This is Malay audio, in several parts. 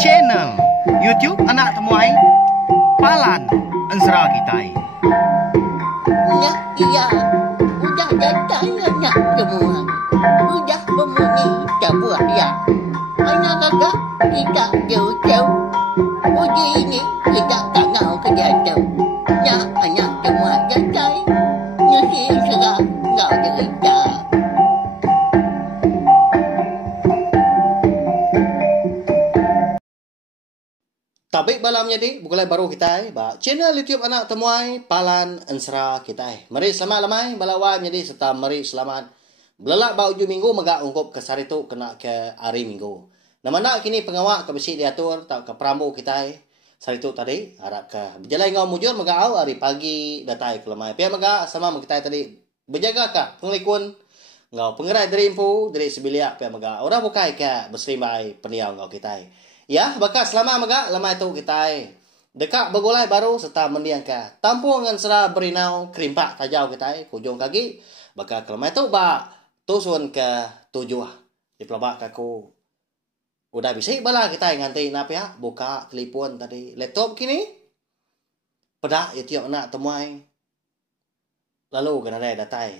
channel YouTube anak temuai Palan Ensra Kitai. Ya, iya, udah datang anak semua. Udah memenuhi sebuah ya. Anak kakak kita jauh-jauh. Uji ini kita tak mau ke jatuh. Ya, anak semua datang. Nyusi serah nggak cerita. Tabik balamnya di bukulai baru kita channel YouTube anak temuai Palan Ensra kita. Mari selamat lamai balawai menjadi serta mari selamat belelak bau ujung minggu mega ungkup ke sari tu kena ke hari minggu. Nama nak kini pengawak ke besi diatur tak ke peramu kita sari tu tadi harap ke berjalan ngau mujur mega au hari pagi datai ke lemai. Pia mega sama kita tadi berjaga ka pengelikun ngau pengerai dari info dari sebilia pia mega orang bukai ke berserimai peniau ngau kita. Ya, bakal selama mega lama itu kita dekat bergulai baru serta mendiang ke tampung dengan serah berinau kerimpak tajau kita kujung kaki bakal kelama itu ba tusun ke tujuh di pelabak aku udah bisa bala kita nganti nap ya buka telepon tadi laptop kini pedak ya tiap nak temuai lalu kena ada datai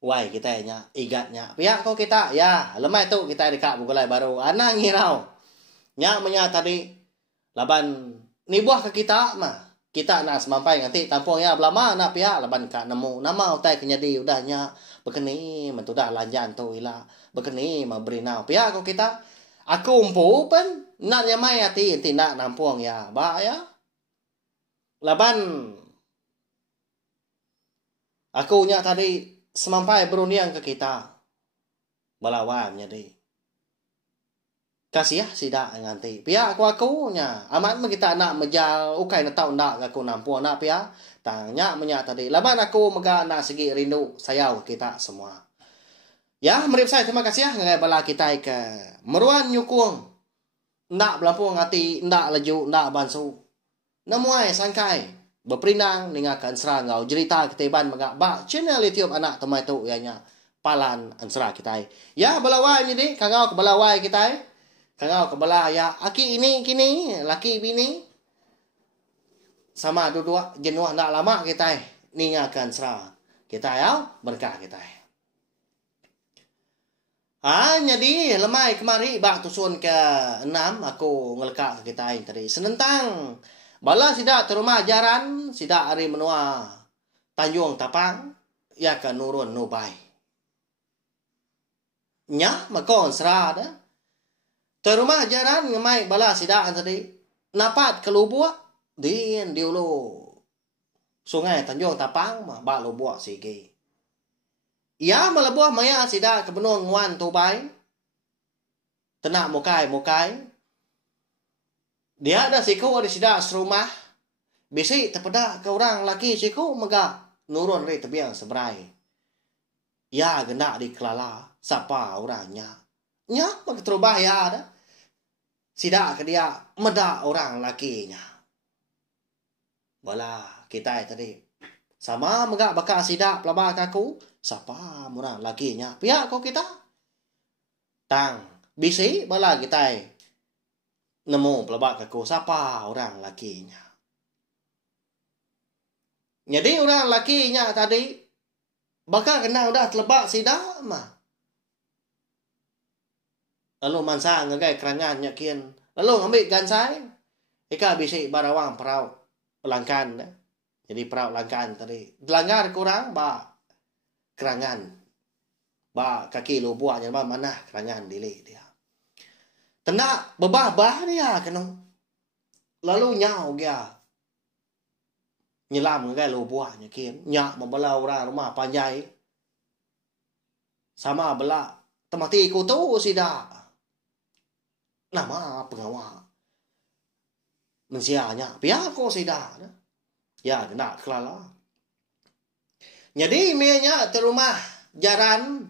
wai kita nya igatnya pihak kau kita ya lemah itu kita dekat bergulai baru anak ngirau nya menya tadi laban ni buah ke kita mah kita nak semampai nganti tampung ya belama nak pihak laban ka nemu nama utai kenyadi udahnya bekeni mentudah lanjan tu ila bekeni mah berinau pihak ko kita aku umpu pen nak nyamai ati inti nak nampung ya ba ya laban aku nya tadi semampai beruniang ke kita balawan jadi kasih ya sida nganti pihak aku nya amat kita nak mejal ukai na tau nak aku nampung nak pihak tanya menya tadi laban aku mega nak segi rindu sayau kita semua ya merip saya terima kasih ya ngai bala kita ke meruan nyukung nak belampung hati nak laju nak bansu namuai sangkai berperinang ningakan serangau cerita ketiban mega ba channel YouTube anak temai tu ianya Palan Ensra kita ya balawai ni kangau ke balawai kita kangau kebelah ya aki ini kini laki bini sama dua jenuh nak lama kita ningakan serah kita ya berkah kita jadi lemai kemari bak tusun ke 6 aku ngelekak ke kita tadi senentang bala sidak terumah ajaran sidak hari menua Tanjung Tapang ya ke nurun nubai nya makon serah dah terumah ajaran ngemai bala sidak tadi napat ke lubuk din diulu sungai Tanjung Tapang mah ba lubuk sige ya malabuh maya sidak ke benung ngwan tubai tenak mokai dia ada siku ada sidak serumah bisi terpeda ke orang laki siku mega nurun re tebiang sebrai ya gendak di kelala sapa orangnya nya mak terubah ya ada sidak ke dia meda orang lakinya bala kita tadi sama mega bakal sidak pelabak aku siapa orang lakinya pihak kau kita tang bisi bala kita nemu pelabak aku siapa orang lakinya jadi orang lakinya tadi bakal kena udah telebak sidak mah lalu mansa ngagai kerangan nyakin lalu ngambil gansai ika bisi barawang perau pelangkan jadi perau langkan tadi delanggar kurang ba kerangan ba kaki lu buah nya mana kerangan dili dia tenak bebah dia kena lalu nyau dia nyelam ngagai lu buah nyakin nyak membelau orang rumah panjai sama belak temati kutu sidak nama pengawal mensianya pihak ko sida ya kena kelala jadi mianya terumah jaran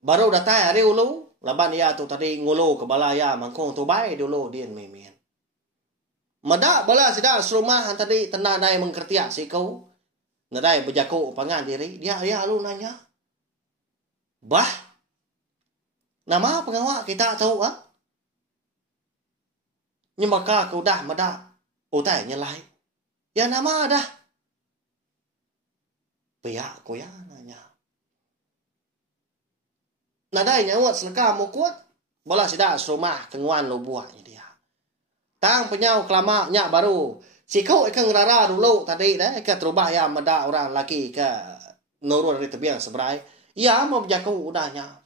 baru datai hari ulu laban ya tu tadi ngulu ke balaya mangkong tu bai dulu din memian meda bala sida serumah tadi tenang dai mengkertiak si kau nadai berjaku pangan diri dia lu nanya bah nama pengawal kita tahu Nhưng mà ka kau dah mada utai nyelai. Ya nama dah. Pihak ko ya nanya. Nadai nyawat selaka mo kuat. Bola sida rumah kengwan lo buahnya dia. Tang penyau kelama nyak baru. Si kau ikan rara dulu tadi dah ke terubah ya mada orang laki ke nurun dari tebiang seberai. Ya mau berjaku udahnya.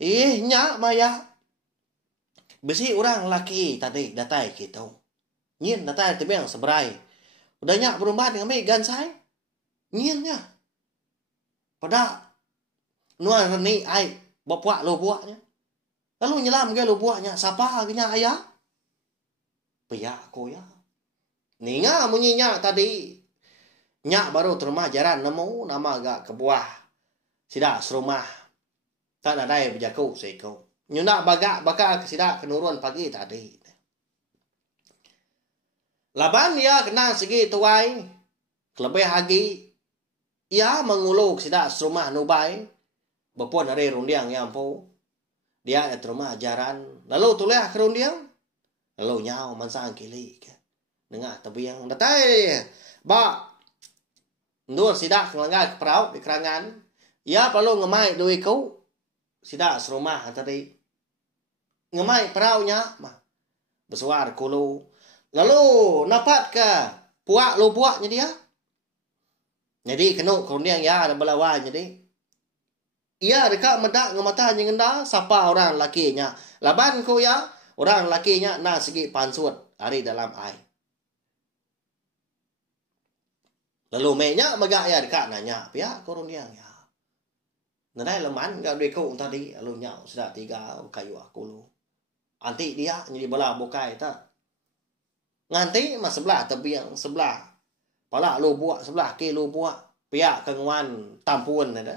Nyak maya. Besi orang laki tadi datai kita. Nyin datai tebiang seberai. Udah nyak berumah dengan ambil gansai. Nyin nya. Pada nuan reni ai bapak lo buahnya. Lalu nyelam ke lo buahnya. Siapa kenya ayah? Pihak ko ya. Ninga munyi nyak tadi. Nyak baru terima jaran nemu nama agak kebuah. Sida serumah. Tak ada yang berjaku seko. Nyunda bagak sida kenurun pagi tadi. Laban dia kena segi tuai. Kelebih hagi. Ia menguluk sida serumah nubai. Bapun hari rundiang yang po. Dia ada terima jaran. Lalu tuliah ke rundiang. Lalu nyau mansang kili ke. Dengar tebiang datai. Ba. Nur sidak ngelanggar ke peraut di kerangan. Ya perlu ngemai duit kau. Sidak serumah tadi. Ngemai perautnya mah. Bersuar kulu. Lalu napat ke puak lo puaknya dia. Jadi kenuk kerundiang ya ada belawan jadi. Ia dekat medak ngemata nyengenda siapa orang lakinya. Laban ko ya. Orang lakinya na segi pansut hari dalam air. Lalu menya megak ya dekat nanya. Pihak korun dia ya. Nadai leman gak duit kau tadi. Lalu nyau sudah 3 kayu aku lu. Anti dia jadi bola bukai tak. Nganti mas sebelah tebiang sebelah. Pala lu buat sebelah ke lu buat. Pihak kengwan tampun ada.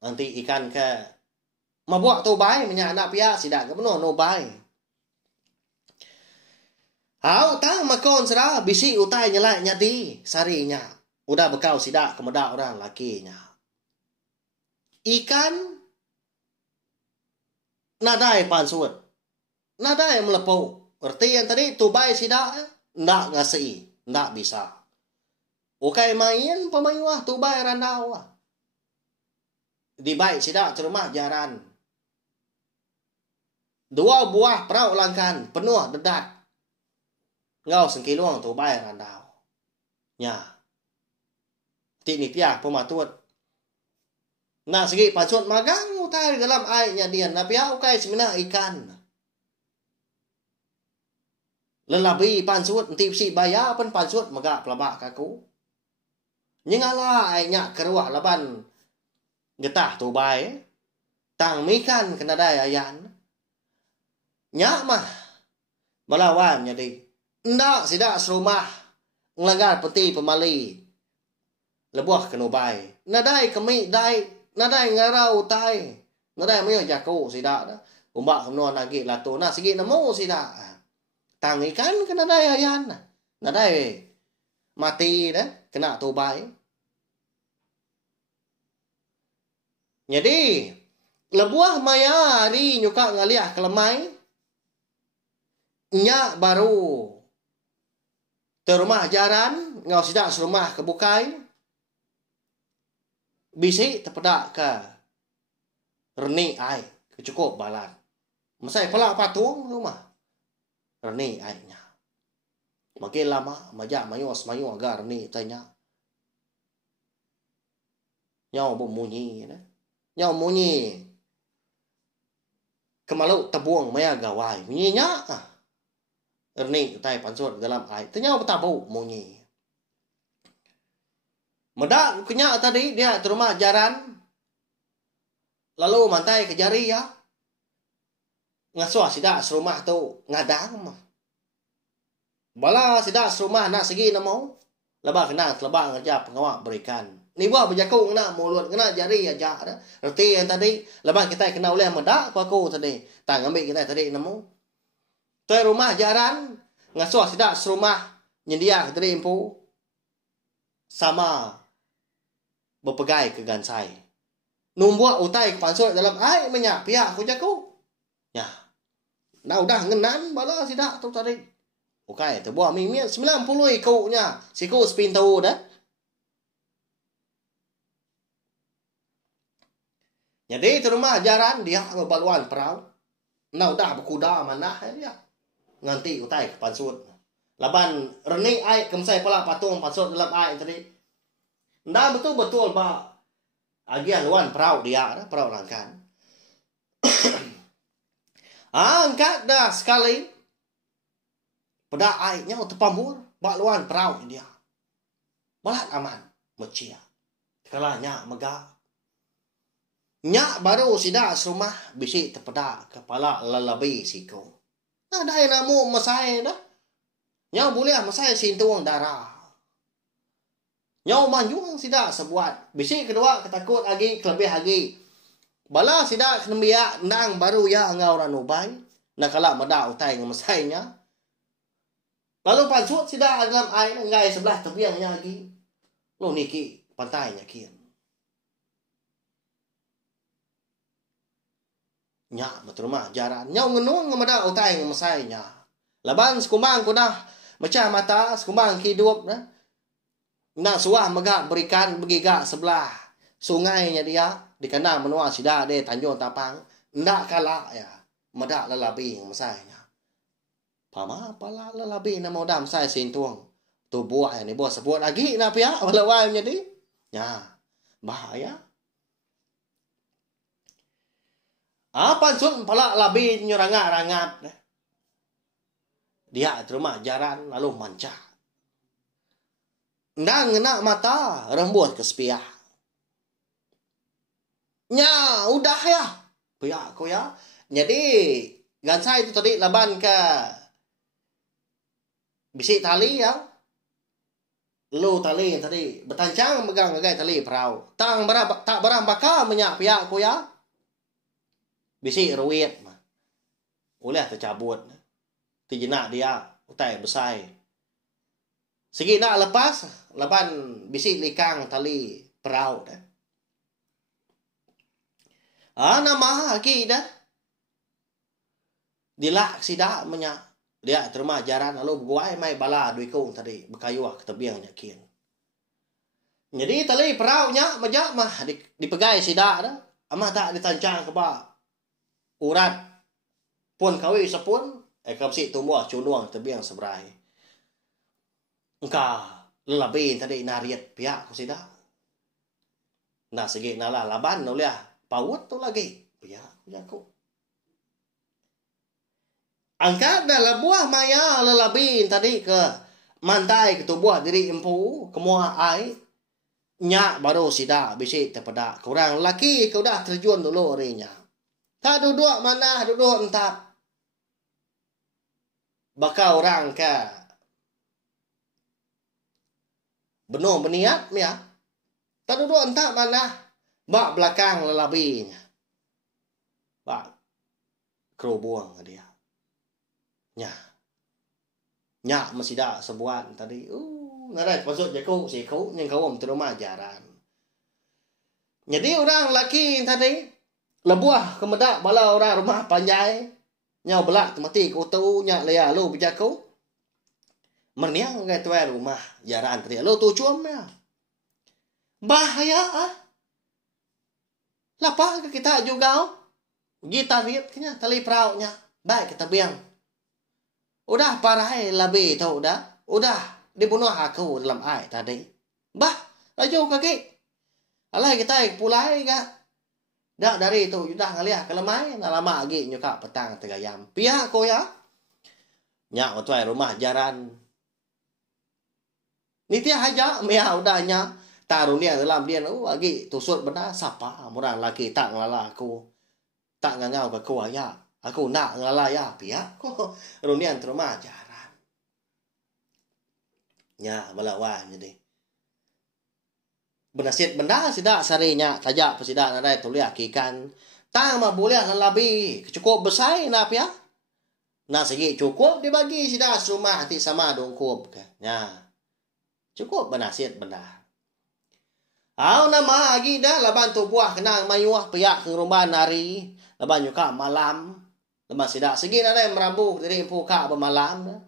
Nanti ikan ke. Mabuak tu bay menyak anak pihak sidak ke penuh no bay. Hau tang makon serah bisi utai nyelai nyadi sarinya. Udah bekau sidak kemedak orang lakinya. Ikan nadai pansut. Nadai melepau. Erti yang tadi tu bay sidak ndak ngasih, ndak bisa. Ukai main pemain tu bay randau. Di bay sidak terumah jaran. 2 buah perahu langkan penuh dedat. Ngau sengkiluang tu bayar randau. Nya. Tini pihak pematut. Nah segi pansut magang utai dalam airnya dia. Nah pihak ukai semina ikan. Lelabi pansut nanti si bayar pun pansut magak pelabak kaku. Nyengala airnya keruah laban. Getah tu bay. Tang mikan kena daya ayan. Nyak mah balawan jadi ndak sidak serumah ngelanggar peti pemali lebuah kenubai nadai kemi dai nadai ngarau tai nadai mayo jaku sidak dah umbak kenuan lagi lato na segi nemu sidak tang ikan kena dai ayan nadai mati dah kena tubai jadi lebuah maya hari nyuka ngaliah kelemai. Nyak baru terumah jaran ngau sidak serumah kebukai bisi terpedak ke reni ai kecukup balan masai pelak patung rumah reni ainya makin lama majak mayu agar reni tanya nyau bunyi nyau munyi kemalu tebuang maya gawai munyinya Erni utai pansut dalam air. Ternyata bertabu munyi. Medak kenyak tadi dia terumah jaran. Lalu mantai ke jari ya. Ngasuh sidak serumah tu ngadang mah. Bala sidak serumah nak segi namo. Lebah kena telebah ngejap pengawak berikan. Ni buah berjaku kena mulut kena jari aja dah. Erti yang tadi lebah kita kena oleh medak paku tadi. Tang ambil kita tadi namo. Tuai rumah jaran ngasuh sidak serumah nyedia dari empu sama berpegai ke gansai. Numbuak utai ke pansut dalam air minyak pihak aku jaku. Ya. Dah udah ngenan bala sidak tu tadi. Okey, tu buah mi 90 ikunya. Siku sepintu dah. Jadi tu rumah ajaran dia baluan perau. Nah udah berkuda mana dia. Nganti utai ke pansut. Laban rening ai kemsai pala patung pansut dalam ai tadi. Nda betul-betul ba agian luan perau dia dah, perau rangkan. Angkat dah sekali. Pada airnya terpamur. Bak luan perau dia. Malat aman. Mecia. Kalanya megah. Nyak baru sidak serumah. Bisik terpedak kepala lelabi siku. Nah dah namu masai dah. Nyak boleh masai sintuang darah. Nyak manjung sidak sebuat. Bisik kedua ketakut lagi. Kelebih lagi. Bala sidak kenembiak nang baru ya ngau ranubai. Nak kalak medak utai ngemasainya. Lalu pansut sidak dalam air ngai sebelah tebiangnya lagi. Lo niki pantainya kian. Nya betul mah jaran. Nyau ngenuang ngemedak utai ngemasainya. Laban sekumbang kudah macam mata sekumbang hidup nah. Nak suah megak berikan begigak sebelah sungainya dia. Di kana menua sidak de Tanjung Tapang. Ndak kalah ya. Medak lelabi ngemasainya. Pama pala lelabi na mau dam sai sintuang. Tu buah ni bos sebut lagi na pia walawai jadi. Ya. Bahaya. Apa sun pala labi nyurangak-rangap. Dia terima ajaran lalu manca. Ndang ngena mata rembut ke sepiah. Nya udah ya. Pia ko ya. Jadi gansai itu tadi laban ke bisik tali ya. Lu tali tadi betancang megang gagai tali perau. Tak barang bakal menyak pihak ku ya. Bisik ruit mah. Oleh tercabut. Tijenak dia utai besai. Segi nak lepas laban bisik likang tali perau dah. Nama lagi dah. Dilak sidak menyak. Dia terima ajaran lalu berguai mai bala dui kong tadi berkayuah ke tebiangnya kian. Jadi tali peraunya majak mah dipegai sidak dah. Amah tak ditancang ke ba. Urat pun kawi sepun kapsi tumbuh cunuang tebiang seberai. Engka lelabin tadi nariat pihak ku sidak. Nah segi nala laban nulia paut tu lagi. Pihak ku. Angkat dalam buah maya lelabin tadi ke mantai ke tubuh diri empu kemua ai nyak baru sidak bisik terpedak kurang laki kau dah terjun dulu orinya tak duduk mana duduk entap bakal orang ke benar berniat ya tak duduk entap mana bak belakang lelabinya bak kerubuang dia. Nya masih dah sebuan tadi. Narai pasut jaku siku yang kau terima ajaran. Jadi orang laki tadi lebuah kemedak bala orang rumah panjai. Nyau belak mati ku tu nya lea lu berjaku. Merniang ngai tuai rumah jaran tadi. Lu tu cuam ya. Bahaya ah. Lapa ke kita juga. Gitarit kenya tali peraunya. Baik kita biang. Udah parai labi tau dah. Udah dibunuh aku dalam air tadi. Bah, laju kaki. Alai kita pulai ka. Dak dari itu udah ngaliah kelemai. Nak lama lagi nyuka petang tegayam. Pihak ko ya. Nyak tuai rumah jaran. Nitia haja mea udahnya. Tarunia dalam dia lagi tusut benda sapa. Murang laki tak ngalala aku. Tak ngangau ke ku ya. Aku nak ngalaya pihak ko runian terima ajaran. Nya melawan jadi. Benasit benda sidak sarinya tajak pasidak nadai tulis akikan. Tang mah boleh lelabi cukup besar na pihak. Nah segi cukup dibagi sidak rumah hati sama dongkup ke. Nya. Cukup benasit benda. Au nama lagi dah laban tu buah kenang mayuah pihak ke rumah nari. Laban juga malam. Lemas sidak segi nadai merambuh jadi empu kak bermalam dah.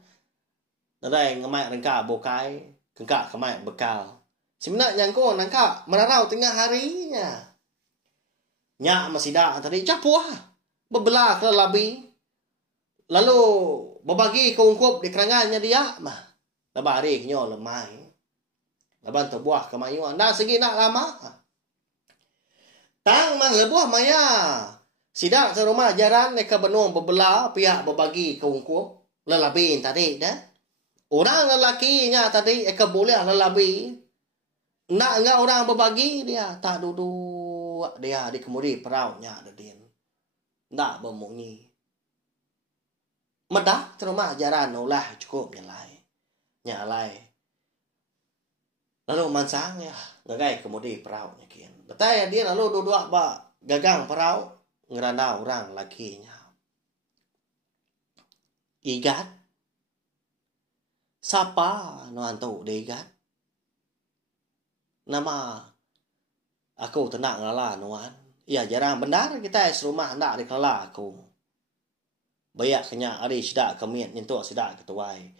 Nadai ngemai rengka bokai, kengkak kemai bekal. Sebenarnya ko nangka merarau tengah harinya. Nyak masidak tadi capuah. Bebelah ke labi. Lalu berbagi keungkup di kerangannya dia mah. Lepas hari kenyo lemai. Lepas terbuah kemayuan. Dah segi nak lama. Tang mang lebuah maya. Sidak ke rumah jaran ke benung bebelah pihak berbagi keungkup. Lelabin tadi dah. Orang lelakinya tadi ke boleh lelabi. Nak enggak orang berbagi dia tak duduk dia di kemudi peraunya ada din. Nak bermunyi. Medak terima ajaran ulah cukup nyalai. Nyalai. Lalu mansang ya ngagai kemudi peraunya kian. Betai dia lalu duduk ba gagang perau ngeranda orang lakinya. Igat. Sapa no antu degat. Nama aku tenang lala nuan. Ya jarang benar kita serumah hendak dikelala aku. Bayak kenya ari sidak kemian nyentuk sidak ketuai.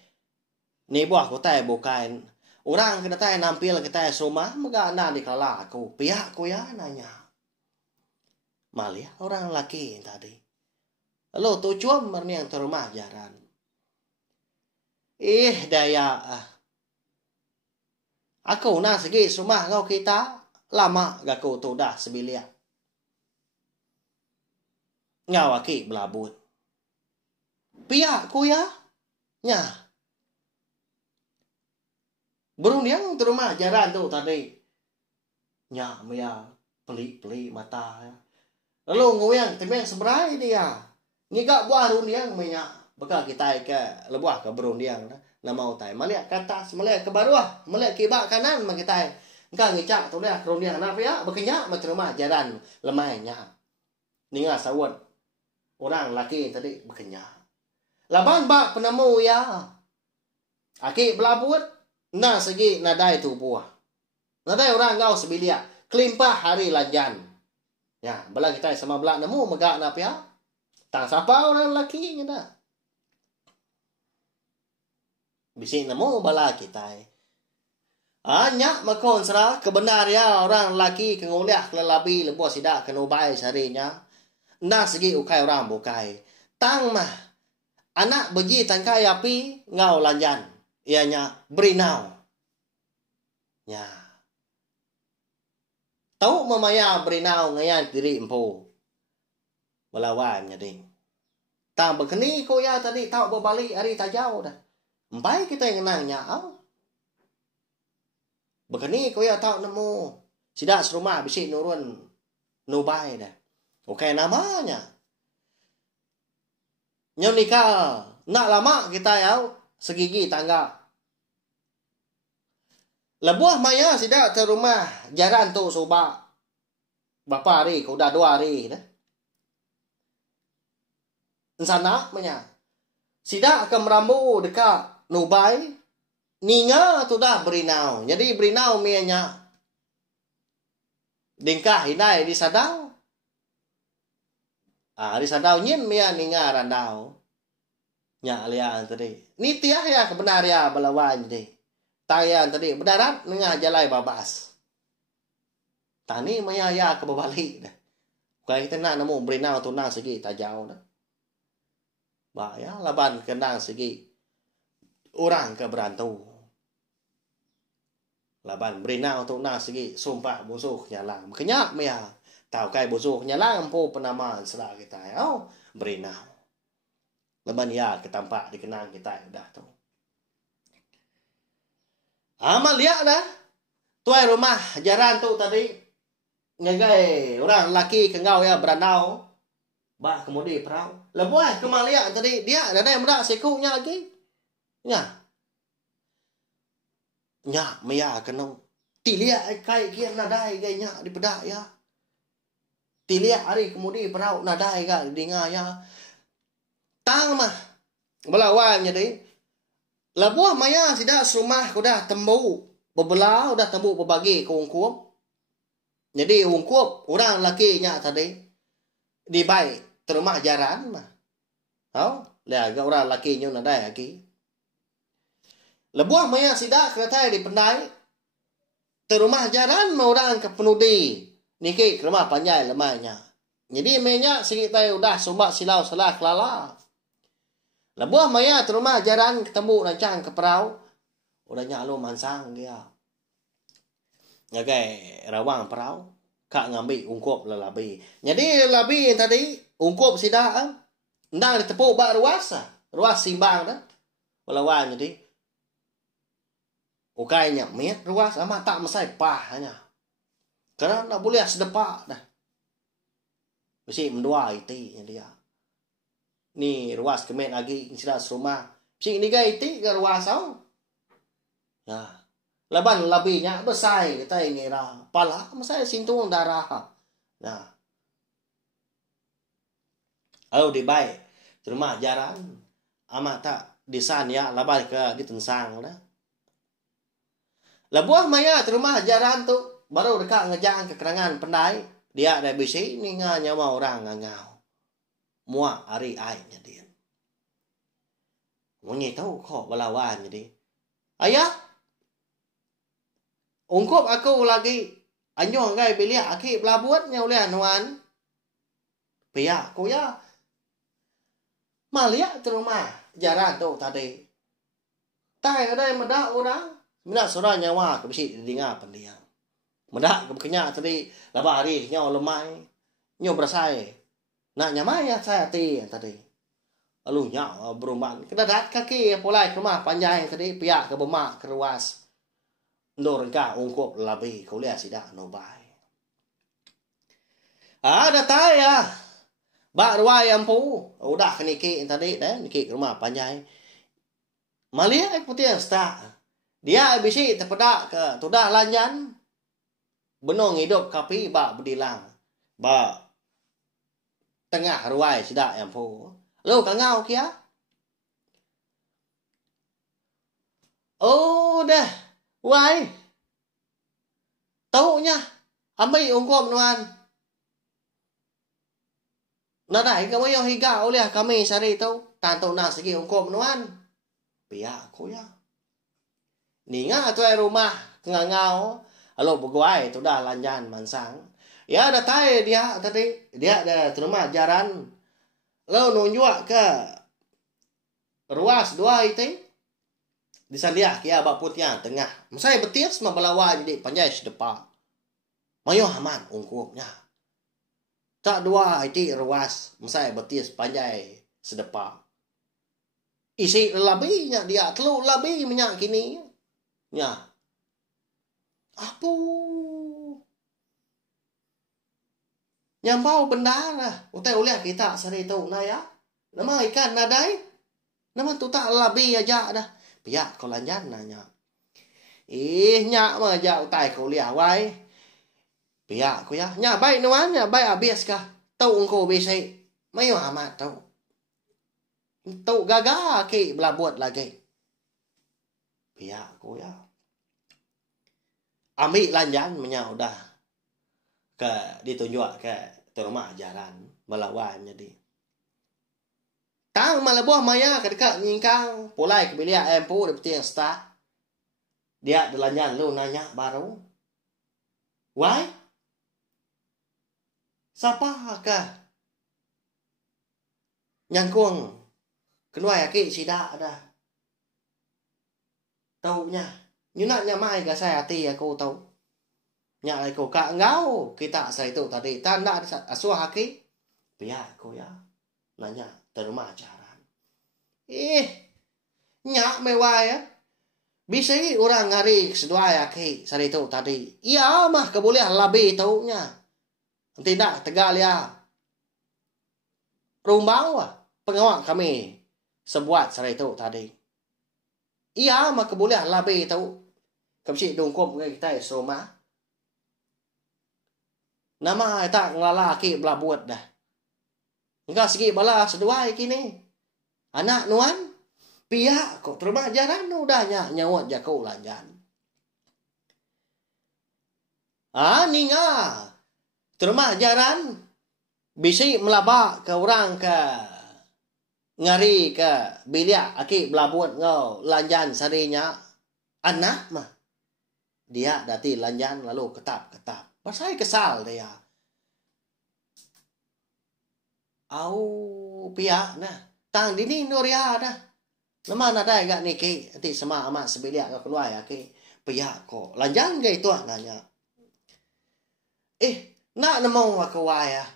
Ni buah kotai bukan. Orang kena tai nampil kita serumah mega anda dikelala aku. Pihak ku ya nanya. Malia orang laki tadi. Lalu tu cuam merniang terumah jaran. Daya aku nak segi rumah kau kita lama gak kau tu dah sebilia. Ngau aki belabut. Pihak ku ya. Nya. Burung yang tu rumah jaran tu tadi. Nya maya peli-peli mata. Lalu ngoyang temeng seberai dia. Ngigak buah rundiang maya. Bekal kita ke lebuah ke berundiang nama utai melihat ke atas melihat ke bawah melihat ke bak kanan mak kita engkau ngicak tu dah kerundiang apa ya berkenyak macam rumah jalan lemahnya ninga sawat orang laki tadi berkenyak laban bak penemu ya aki belabut na segi nadai tu buah nadai orang ngau sebilia kelimpah hari lanjan ya bala kita sama belak nemu megak napa ya tang siapa orang laki dah. Bising nemu bala kita. Anyak makon serah kebenar ya orang laki kenguliah kelelabi lebuah sidak kenubai seharinya. Nah segi ukai orang bukai. Tang mah anak beji tangkai api ngau lanjan. Ianya berinau. Ya. Tahu memaya berinau ngayan diri empu. Melawan nyading. Tang berkeni ko ya tadi tahu berbalik hari tajau dah. Empai kita yang kenangnya. Begini kau ya tahu nemu. Sidak serumah bisik nurun. Nubai dah. Oke namanya. Nyom nikah. Nak lama kita ya. Segigi tangga. Lebuah maya sidak ke rumah. Jaran tu sobak. Berapa hari? Kau dah 2 hari dah. Sana manya. Sidak akan merambu dekat Nubai, ninga tu dah berinau. Jadi berinau mianya. Dingkah hinai di sadau. Di sadau nyin mia ninga randau. Nya lian tadi. Ni tiah ya kebenar ya balawan jadi. Tayan tadi berdarat nengah jalai babas. Tani maya ya ke babalik dah. Kalau kita nak nemu berinau tu nang segi tajau dah. Ba ya laban kendang segi orang ke berantu. Laban berinau tu nak segi sumpah busuk nyalang. Kenyak maya. Tahu kai busuk nyalang po penamaan serah kita ya. Berinau. Laban ya ketampak dikenang kita dah tu. Amal lihat dah. Tuai rumah jaran tu tadi. Ngagai orang laki kengau ya beranau. Ba kemudi perau. Lebuah kemaliak tadi dia ada yang merak sekunya lagi. Nya. Nya maya kenong. Tiliak kai kian nadai gai nya di pedak ya. Tiliak hari kemudi perau nadai ga dinga ya. Tang mah. Belawan jadi. Lebuah maya sidak rumah ku dah tembu. Bebelah udah tembu berbagi ke ungkup. Jadi ungkup orang laki nya tadi. Di baik terumah jaran mah. Lihat agak orang laki nyo nadai lagi. Lebuah maya sidak kereta di pendai. Terumah jaran mau orang ke penudi. Niki ke rumah panjai lemahnya. Jadi menya sikit tayo udah sumbak silau salah kelala. Lebuah maya terumah jaran ketemu rancang ke perahu. Udah nyalo mansang dia. Okay, rawang perahu. Kak ngambil ungkop lelabi. Jadi lelabi yang tadi ungkop sidak. Ndang ditepuk bak ruas. Ruas simbang dah. Walawan jadi. Ukainya met ruas amat tak mesai pahnya. Karena nak boleh sedepak dah. Mesti mendua iti dia. Ni ruas kemet lagi insira serumah. Mesti ni gay iti ke ruas tau. Ya. Laban labinya besai kita ngira. Pala mesai sintung darah. Nah. Ayo di baik. Rumah jaran. Amat tak desan ya. Laban ke di tensang dah. Lebuah maya rumah jaran tu. Baru dekat ngejang kekerangan pendai. Dia ada bisi ni nyawa orang ngangau. Muak hari airnya dia. Mungkin tahu kok belawan jadi. Ayah. Ungkop aku lagi. Anyo ngai belia aki belabuatnya oleh anuan. Pihak aku ya. Malia tu rumah jaran tu tadi. Tai ada medak orang. Medak surah nyawa ke bisi dengar pendiam. Medak kenya tadi laba hari nyawa lemai. Nyo berasai. Nak nyamai ya saya tadi. Lalu nyawa berumban. Kena dat kaki polai ke rumah panjang tadi pihak ke bemak ke ruas. Ndor ka ungkop labi kau lihat sidak no bai. Ada taya. Bak ruai ampu. Udah ke niki tadi dah niki ke rumah panjang. Malia putih yang start. Dia bisi terpedak ke tudah lanjan. Benong hidup kapi bak berdilang. Bak tengah ruai sidak ampu. Lo kangau kia? Oh dah. Wai. Taunya ambil ungkop nuan. Nadai kamu yang higa oleh kami sari tau. Tanto nak segi ungkop nuan. Pihak aku ya. Ninga tu rumah ngangau. Halo beguai tu dah lanjan mansang. Ya ada tai dia tadi. Dia ada rumah jaran. Lo nunjuk ke ruas dua itu. Disandia kia bak putih tengah. Saya betis membelawa jadi panjai sedepak. Mayo aman ungkupnya. Tak dua itu ruas. Saya betis panjai sedepak. Isi labinya dia. Telur labi minyak kini. Ya. Apa? Nyambau bendara. Utai uliah kita sari tu na ya. Nama ikan nadai. Nama tu tak labi aja dah. Pihak kau lanjan nanya. Nyak mah jauh tai kau lihat wai. Pihak kau ya. Nyak baik nuan, nyak baik habis kah? Tahu engkau bisa. Mayu amat tahu. Tahu gagal ke belah buat lagi. Pihak kau ya. Ambil lanjan menyak udah. Ke ditunjuk ke rumah jaran. Melawan jadi. Tang malah buah maya ke dekat nyingkang. Polai ke bilik empu di yang start. Dia delanjan lu nanya baru. Why? Siapa kah? Nyangkung. Kenua yaki sidak ada. Taunya. Nyunak nyamai ke saya hati aku tahu. Nyak aku kak ngau. Kita saya itu tadi. Tanda asuh haki. Biar aku ya. Nanya. Terima jaran. Nyak mewah ya. Bisa orang ngari sedua ya ke sari itu tadi. Iya mah keboleh lebih taunya. Tidak tegal ya. Rumbang pengawak kami sebuat sari itu tadi. Iya mah keboleh lebih tahu. Kemsi dongkop kita soma. Nama tak ngelalaki belah buat dah. Enggak segi bala sedua kini. Anak nuan pihak kok terima jaran udahnya nyawat jakau lanjan. Ninga terima jaran bisi melabak ke orang ke ngari ke bilia aki belabut ngau lanjan sarinya anak mah dia dati lanjan lalu ketap pasai kesal dia au pia nah tang dini noria dah nama nada gak niki nanti sama amat sebilia ke keluar ya ki pia ko lanjan gay tu nanya nak namo wakawaya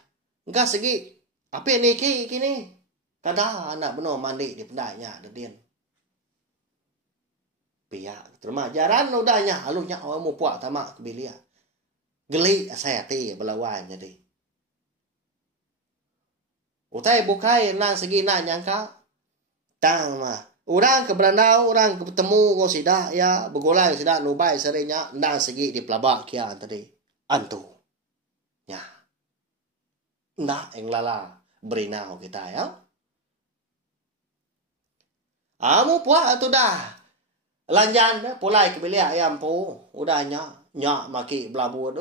enggak segi apa niki kini kada anak benar mandi di pendanya dedin pia terima jaran udahnya alunya awak mau puak tamak kebilia geli saya ti belawan jadi utai bukai nang segi nak nyangka tang mah orang ke berandau orang ke bertemu ko sidak ya begolai sidak nubai serinya nang segi di pelabak kia tadi antu ya ndak eng lala berinau kita ya amu puak tu dah lanjan pulai ke bilik ayam pu udah nyak maki belabut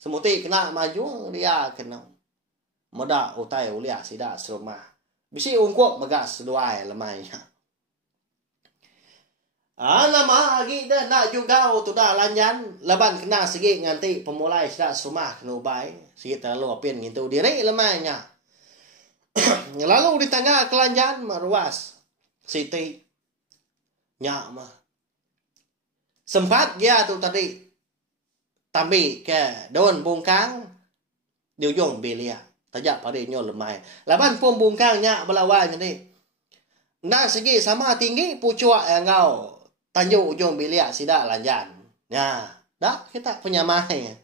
semuti kena maju dia kena moda utai ulia sida serumah bisi ungkop megas duai lemainya nama lagi dah nak juga tu dah lanjan leban kena segi nganti pemulai sida serumah kena ubai segi terlalu apin gitu diri lemainya lalu di tengah kelanjan meruas siti nyak mah sempat dia tu tadi tambi ke daun bungkang điều dùng bilia tajak pada nyol lemai laban pom bungkang nyak belawan ni nak segi sama tinggi pucuk engau tanjuk ujung bilia sida lanjan ya dah kita punya mai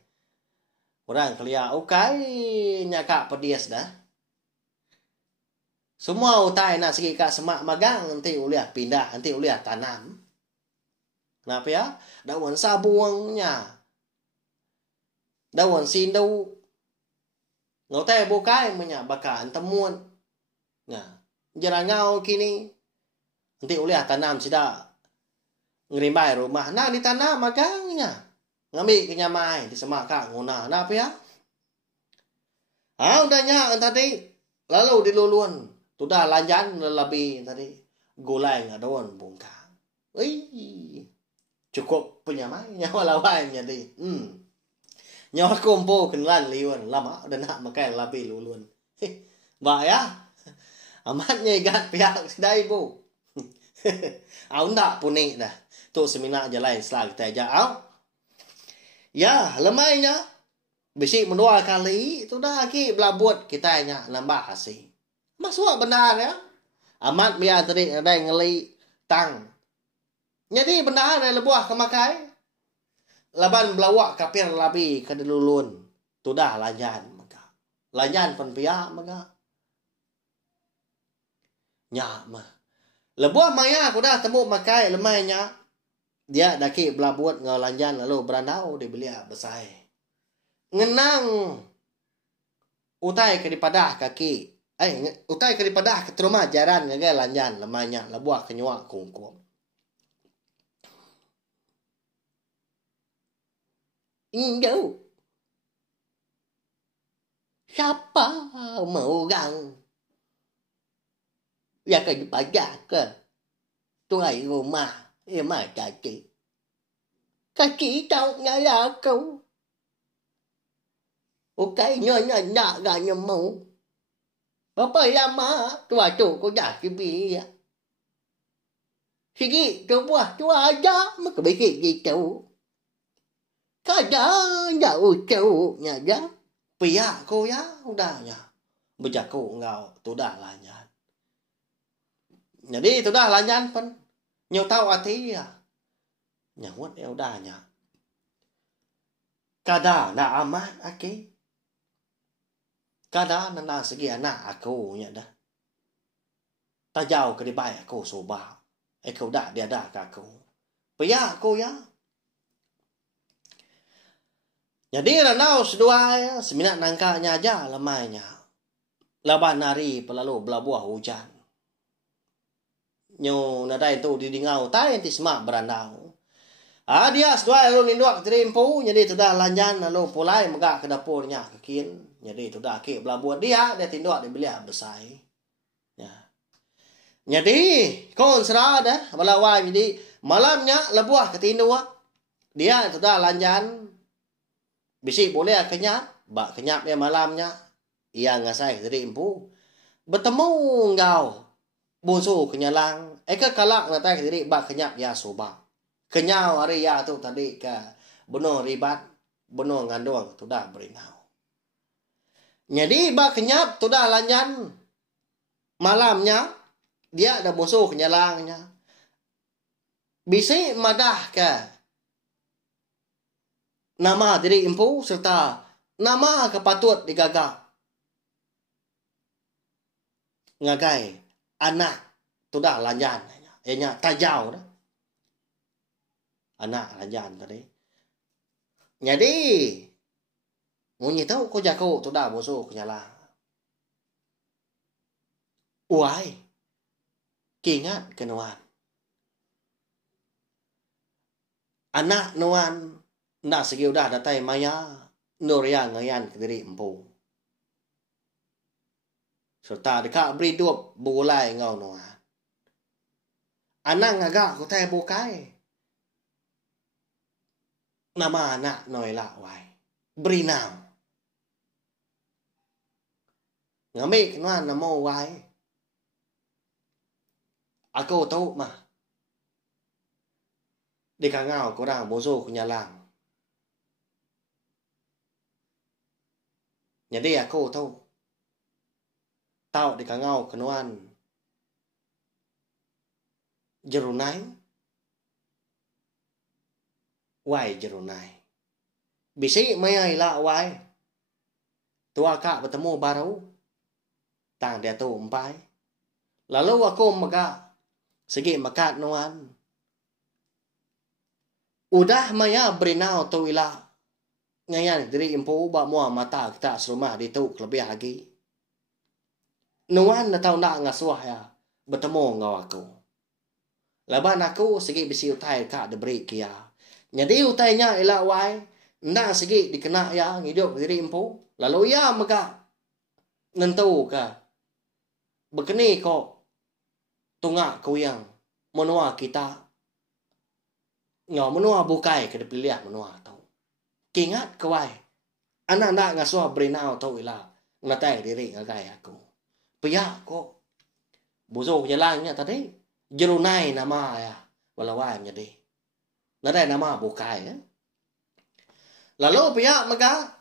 orang kelia ukai nyaka pedias dah semua utai nak segi kat semak magang nanti uliah pindah nanti uliah tanam kenapa ya daun sabuangnya daun sindau ngau teh bukai menyak bakan temuan nah jerangau kini nanti uliah tanam sida ngerimbai rumah nah ditanam magangnya ngambil kenyamai di semak kak nguna kenapa ya udahnya tadi lalu diluluan sudah lanjan lebih tadi gulai ngadon bungkang cukup penyamai nyawa lawan jadi nyawa kompo kenalan liwan lama udah nak makai lebih luluan mbak ya amatnya igat pihak sedai bu ndak punik dah tu seminar jalan setelah kita aja ya lemainya bisi mendua kali itu dah ki belabut kita nya nambah hasil masuk benar ya amat biar tadi ada ngeli tang jadi benar ada lebuah kemakai laban belawak kapir labi kedulun tu dah lanjan maka lanjan pun pia maka nya mah lebuah maya aku dah temu makai lemainya dia daki belabut ngau lanjan lalu berandau di belia besai ngenang utai ke dipadah kaki utai ke dipadah ke rumah jaran ngagai lanjan lemainya lebuah kenyuak kungkum Indo siapa mau gang ya ke dipadah ke tuai rumah mah kaki tau ngaya kau okay nyonya nak ganya mau apa lama tua tu kau dah kibi ya sigi tu buah tu aja mak bikin gitu kada jauh jauh nya ya pia kau ya udahnya bejaku engkau tu dah lanjan jadi tu dah lanjan pun nhiều tao ati ya nyawat ya udahnya kada na amat aki kada na segi anak aku nya dah tajau ke dibai aku soba kau dah dia dah ka aku pia aku ya jadi ranau sedua ya seminat nangkanya aja lemainya laban hari pelalu belabuah hujan nyo nadai tu di dingau tai ti semak berandau dia sedua lalu ninduak terimpu jadi tu dah lanjan lalu pulai megak ke dapurnya kekin jadi tu dah ke belabuah dia tinduak di belia besai Ya. Jadi, kon serada balawai jadi malamnya lebuah ketindu dia sudah lanjan bisi boleh kenyap, bak kenyap dia malamnya ia ngasai dari empu bertemu engkau boso kenyalang ke kalak na tay diri bak kenyap ya soba kenyau hari ya tu tadi ke beno ribat beno ngandong tu dah berinau. Jadi bak kenyap tu dah lanjan malamnya dia ada boso kenyalangnya bisi madah ke nama diri empu serta nama kepatut digagak ngagai anak tu dah lanjan nya tajau dah anak lanjan tadi. Jadi munyi tahu ko jako tu dah boso kenyalang uai kingat kenuan anak nuan na segi udah datai maya Nuria ngayan ke diri empu serta dekat beri duap bulai ngau nuan anak ngagak ko tai bukai nama anak noi la wai beri nam ngamik nuan namo wai aku tahu mah di kangau korang boso kunyalang. Jadi aku tahu di kangau kenuan jerunai wai jerunai bisi mayai la wai tua kak bertemu baru tang dia tu empai lalu aku maka segi makat nuan udah maya berinau tu ila ngayan diri empu ba mua mata kita serumah di tu lebih lagi nuan na tau nak ngasuah ya bertemu ngau aku laban aku segi bisi utai kak diberi kia jadi utainya ila wai nda segi dikena ya hidup diri empu lalu ya maka nentu ka bekeni kok tungak kau yang menua kita ngau menua bukai ke dipilih menua tau kingat kawai anak-anak ngasuh berinau tau ila ngatai diri ngagai aku pia kok bozo jalannya tadi jerunai nama ya walawai jadi nadai nama bukai ya lalu pia maka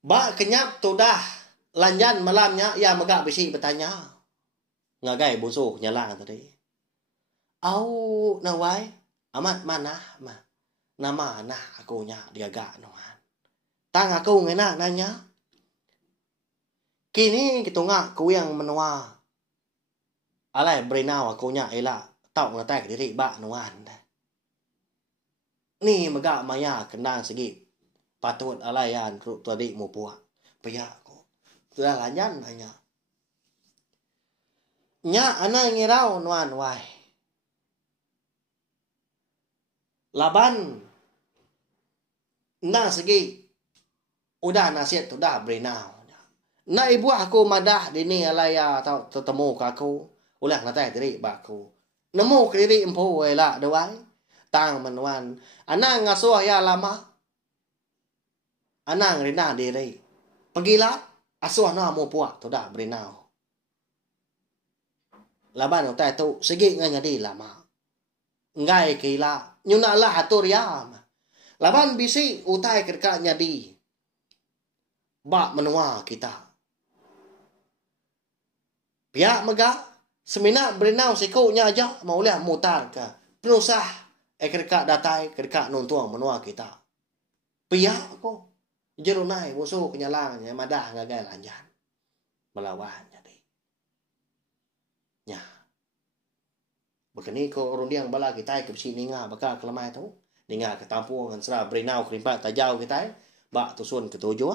ba kenyap tu dah lanjan malamnya ya maka bisi bertanya ngagai bozo nyalang tadi au nawai amat mana mah nama anak aku nya dia gak nuan tang aku ngena nanya kini kita ngak ku yang menua alai berinau aku nya ela tau ngatai diri ba nuan ni mega maya kendang segi patut alaian tu tadi mu puak paya aku sudah lanjan hanya nya anak ngirau nuan wai laban na segi udah nasihat udah berinau na ibu aku madah dini alaya tau tetemu aku ulah natai diri baku nemu ke diri empu wela dewai tang menuan anang ngasuh ya lama anang rina diri pergilah asuh na mu puak tu dah berinau laban utai tu segi nganyadi lama ngai kila nyuna lah atur ya laban bisi utai kerka nyadi bak menua kita pihak mega semina berinau sikunya aja mau lihat mutar ke penusah kerka datai kerka nuntuang menua kita pihak ko jerunai musuh kenyalangnya madah ngagai lanjan melawan jadi nya begini ko rundiang bala kita ke sini nga baka kelemai tu ninga ke tampung ngan sera berinau kerimpat tajau kita bak tusun ketujuh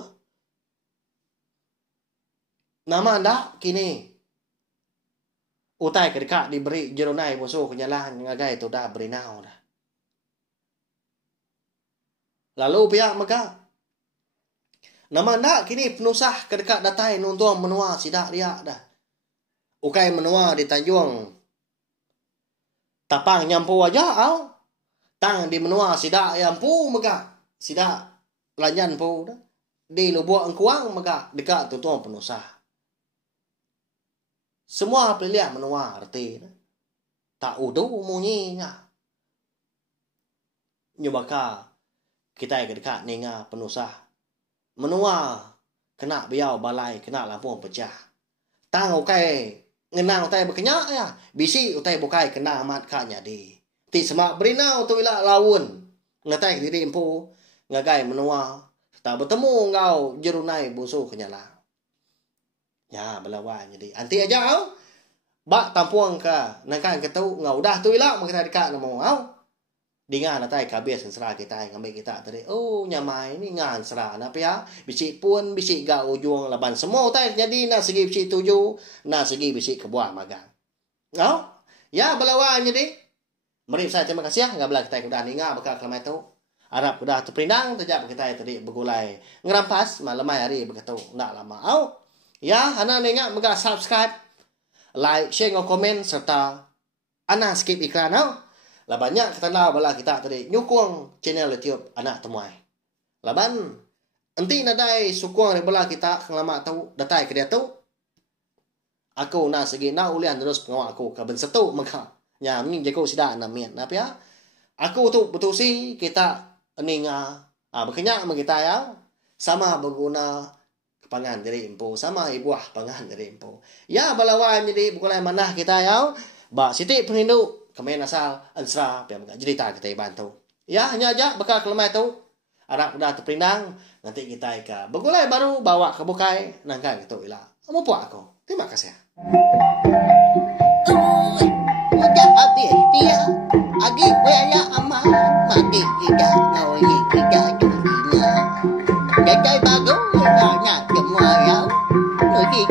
nama anda kini utai kedeka diberi jerunai musuh kenyalahan ngagai tu dah berinau dah lalu pihak maka nama anda kini penusah kedeka datai nuntuang menua sidak dia dah ukai menua di Tanjung Tapang nyampu aja au. Tang di menua sida yampu mega. Sida lanjan pu dah. Di lubuk engkuang mega dekat tutuang penusah. Semua pilihan menua arti. Tak udu munyinya. Nyubaka kita dekat ninga penusah. Menua kena biau balai kena lampu pecah. Tang ukai ngenang utai berkenyak ya. Bisi utai bukai kena amat kanya di. Ti semak berinau tu ila laun. Ngatai diri empu. Ngagai menua. Tak bertemu ngau jerunai busu kenyala. Ya belawan jadi. Anti aja au. Bak tampuang ka. Nangkan ketau ngau dah tu ila. Makita dekat nama au. Dengan natai kabis sensera kita ngambil kita tadi. Oh nyamai ni ngan sera napa ya. Bisik pun bisik ga ujung laban semua tai jadi nak segi bisik tuju, nak segi bisik kebuah magang. Ngau? Ya belawan jadi. Mari saya terima kasih ya ngabla kita kuda ninga bakal kelamai tu. Arab kuda terpindang terjap kita tadi begulai ngerampas malamai hari begitu nak lama. Au. Ya ana ninga mega subscribe, like, share ngau komen serta ana skip iklan au. Labannya kita lah bala kita tadi nyukung channel YouTube Anak Temuai. Laban enti nadai sukung bala kita lama tahu datai ke dia tu. Aku nak segi nak ulian terus pengawal aku ke ben satu maka. Nya ming jago sida na mian apa ya. Aku tu betul si kita ninga berkenyak kita ya sama berguna kepangan dari empu sama ibuah pangan dari empu. Ya balawan jadi bukan manah kita ya. Ba siti peninduk kemen asal ansra piam jadi tak kita bantu. Ya hanya aja bakal kelemai tu. Arab udah terpindang nanti kita ke begulai baru bawa ke bukai nangka gitu ila. Mau puak aku. Terima kasih. Udah habis dia. Agi wala aman. Mati kita ngawini kita dunia. Dadai bagus nak semua ya. Nuji